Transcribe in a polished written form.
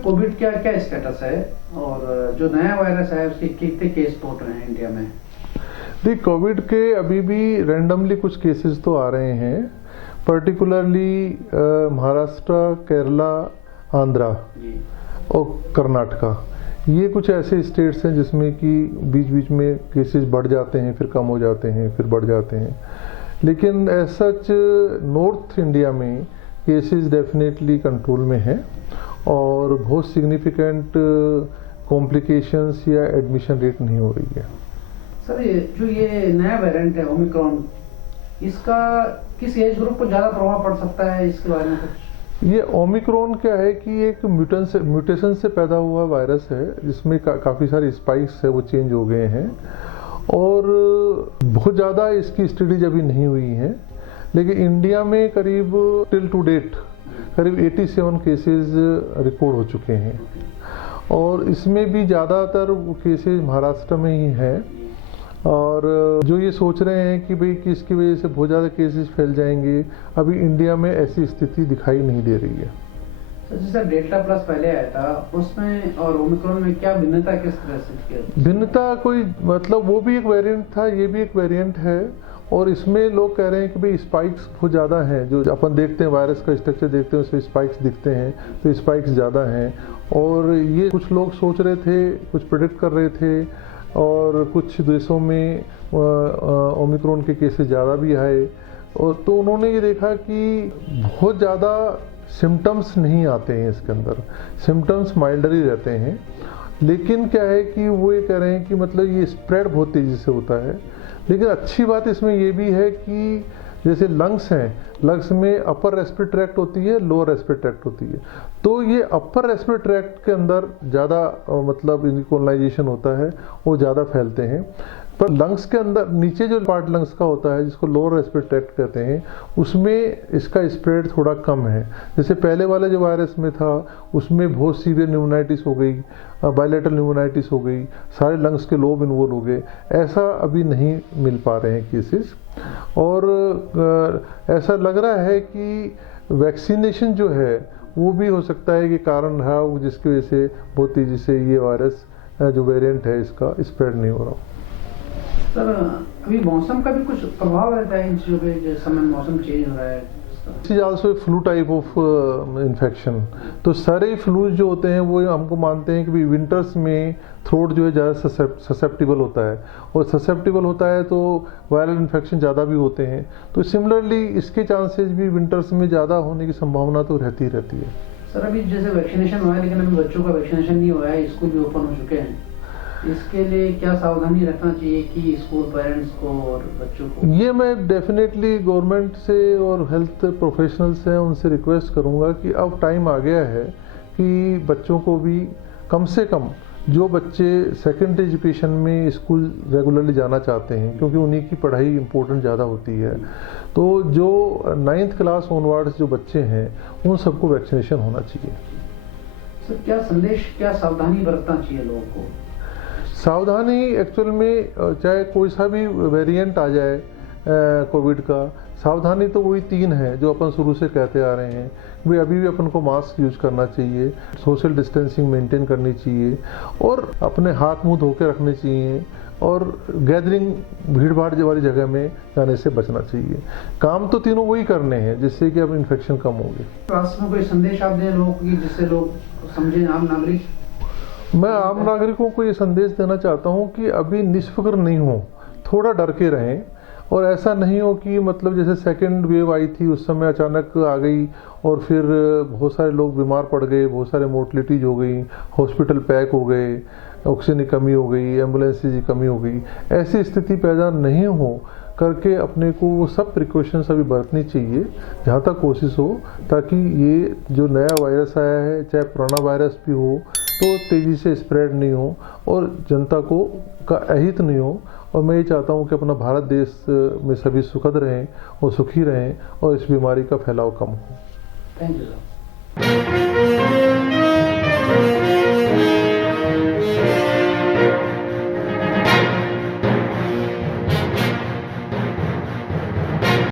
Covid का क्या status है और जो नया वायरस है उसके कितने केस पहुंच रहे हैं इंडिया में? देखिए, कोविड के अभी भी रैंडमली कुछ केसेस तो आ रहे हैं, पर्टिकुलरली महाराष्ट्र, केरला, आंध्रा और कर्नाटका, ये कुछ ऐसे स्टेट्स हैं जिसमें कि बीच बीच में केसेस बढ़ जाते हैं, फिर कम हो जाते हैं, फिर बढ़ जाते हैं। लेकिन एज सच नॉर्थ इंडिया में केसेस डेफिनेटली कंट्रोल में हैं और बहुत सिग्निफिकेंट कॉम्प्लिकेशंस या एडमिशन रेट नहीं हो रही है। सर, ये नया वेरिएंट है ओमिक्रॉन, इसका किस एज ग्रुप पर ज्यादा प्रभाव पड़ सकता है, इसके बारे में कुछ? ये ओमिक्रॉन क्या है कि एक म्यूटेशन से पैदा हुआ वायरस है जिसमें काफ़ी सारे स्पाइक्स है वो चेंज हो गए हैं और बहुत ज़्यादा इसकी स्टडीज अभी नहीं हुई हैं। लेकिन इंडिया में करीब टिल टू डेट करीब 87 केसेस रिकॉर्ड हो चुके हैं और इसमें भी ज़्यादातर केसेस महाराष्ट्र में ही हैं। और जो ये सोच रहे हैं कि भाई किसकी वजह से बहुत ज़्यादा केसेस फैल जाएंगे, अभी इंडिया में ऐसी स्थिति दिखाई नहीं दे रही है। सर, जैसे डेल्टा प्लस पहले आया था उसमें और ओमिक्रॉन में क्या भिन्नता, किस तरह से? भिन्नता कोई मतलब वो भी एक वेरिएंट था, ये भी एक वेरिएंट है और इसमें लोग कह रहे हैं कि भाई स्पाइक्स बहुत ज़्यादा हैं। जो अपन देखते हैं वायरस का स्ट्रक्चर देखते हैं उसमें स्पाइक्स दिखते हैं, तो स्पाइक्स ज़्यादा हैं और ये कुछ लोग सोच रहे थे, कुछ प्रेडिक्ट कर रहे थे और कुछ देशों में ओमिक्रॉन के केसेस ज़्यादा भी आए और तो उन्होंने ये देखा कि बहुत ज़्यादा सिम्टम्स नहीं आते हैं इसके अंदर, सिम्टम्स माइल्डर ही रहते हैं। लेकिन क्या है कि वो ये कह रहे हैं कि मतलब ये स्प्रेड बहुत तेज़ी से होता है। लेकिन अच्छी बात इसमें ये भी है कि जैसे लंग्स हैं, लंग्स में अपर रेस्पिरेटरी ट्रैक्ट होती है, लोअर रेस्पिरेटरी ट्रैक्ट होती है, तो ये अपर रेस्पिरेटरी ट्रैक्ट के अंदर ज़्यादा मतलब इनकी कोलोनाइजेशन होता है, वो ज़्यादा फैलते हैं। पर लंग्स के अंदर नीचे जो पार्ट लंग्स का होता है जिसको लोअर रेस्पिरेटरी ट्रैक्ट कहते हैं, उसमें इसका स्प्रेड थोड़ा कम है। जैसे पहले वाले जो वायरस में था उसमें बहुत सीवियर न्यूमोनाइटिस हो गई, बायलेटरल न्यूमोनाइटिस हो गई, सारे लंग्स के लोब इन्वॉल्व हो गए, ऐसा अभी नहीं मिल पा रहे हैं केसेस। और ऐसा लग रहा है कि वैक्सीनेशन जो है वो भी हो सकता है कि कारण है जिसकी वजह से बहुत तेज़ी से ये वायरस जो वेरिएंट है इसका स्प्रेड नहीं हो रहा। सर, अभी मौसम का भी कुछ प्रभाव रहता है इन चीज़ों पे, जिस समय मौसम चेंज हो रहा है? Also flu type of infection. तो सारे फ्लू जो होते हैं वो हमको मानते हैं कि विंटर्स में थ्रोट जो है ज़्यादा ससेप्टिबल होता है और ससेप्टिबल होता है तो वायरल इन्फेक्शन ज़्यादा भी होते हैं। तो सिमिलरली इसके चांसेस भी विंटर्स में ज़्यादा होने की संभावना तो रहती रहती है। सर, अभी जैसे वैक्सीनेशन हुआ है लेकिन अभी बच्चों का वैक्सीनेशन नहीं हुआ है, स्कूल भी ओपन हो चुके हैं, इसके लिए क्या सावधानी रखना चाहिए कि स्कूल पेरेंट्स को और बच्चों को? ये मैं डेफिनेटली गवर्नमेंट से और हेल्थ प्रोफेशनल्स हैं उनसे रिक्वेस्ट करूंगा कि अब टाइम आ गया है कि बच्चों को भी कम से कम जो बच्चे सेकेंडरी एजुकेशन में स्कूल रेगुलरली जाना चाहते हैं, क्योंकि उन्हीं की पढ़ाई इम्पोर्टेंट ज़्यादा होती है, तो जो 9th क्लास ऑनवर्ड्स जो बच्चे हैं उन सबको वैक्सीनेशन होना चाहिए। सर, क्या संदेश, क्या सावधानी बरतना चाहिए लोगों को? सावधानी एक्चुअल में चाहे कोई सा भी वेरिएंट आ जाए कोविड का, सावधानी तो वही 3 है जो अपन शुरू से कहते आ रहे हैं। भाई अभी भी अपन को मास्क यूज करना चाहिए, सोशल डिस्टेंसिंग मेंटेन करनी चाहिए और अपने हाथ मुंह धो के रखने चाहिए और गैदरिंग भीड़ भाड़ वाली जगह में जाने से बचना चाहिए। काम तो तीनों वही करने हैं जिससे कि अब इन्फेक्शन कम होगी। राष्ट्र में कोई संदेश आप दें लोगों को जिससे लोग समझें, आम नागरिक? मैं आम नागरिकों को ये संदेश देना चाहता हूँ कि अभी निष्फिक्र नहीं हो, थोड़ा डर के रहें और ऐसा नहीं हो कि मतलब जैसे सेकेंड वेव आई थी उस समय अचानक आ गई और फिर बहुत सारे लोग बीमार पड़ गए, बहुत सारे मोर्टलिटीज हो गई, हॉस्पिटल पैक हो गए, ऑक्सीजन की कमी हो गई, एम्बुलेंसेज की कमी हो गई। ऐसी स्थिति पैदा नहीं हो करके अपने को वो सब प्रिकॉशंस अभी बरतनी चाहिए जहाँ तक कोशिश हो, ताकि ये जो नया वायरस आया है चाहे पुराना वायरस भी हो तो तेज़ी से स्प्रेड नहीं हो और जनता को का अहित नहीं हो। और मैं ये चाहता हूँ कि अपना भारत देश में सभी सुखद रहें और सुखी रहें और इस बीमारी का फैलाव कम हो। Thank you sir.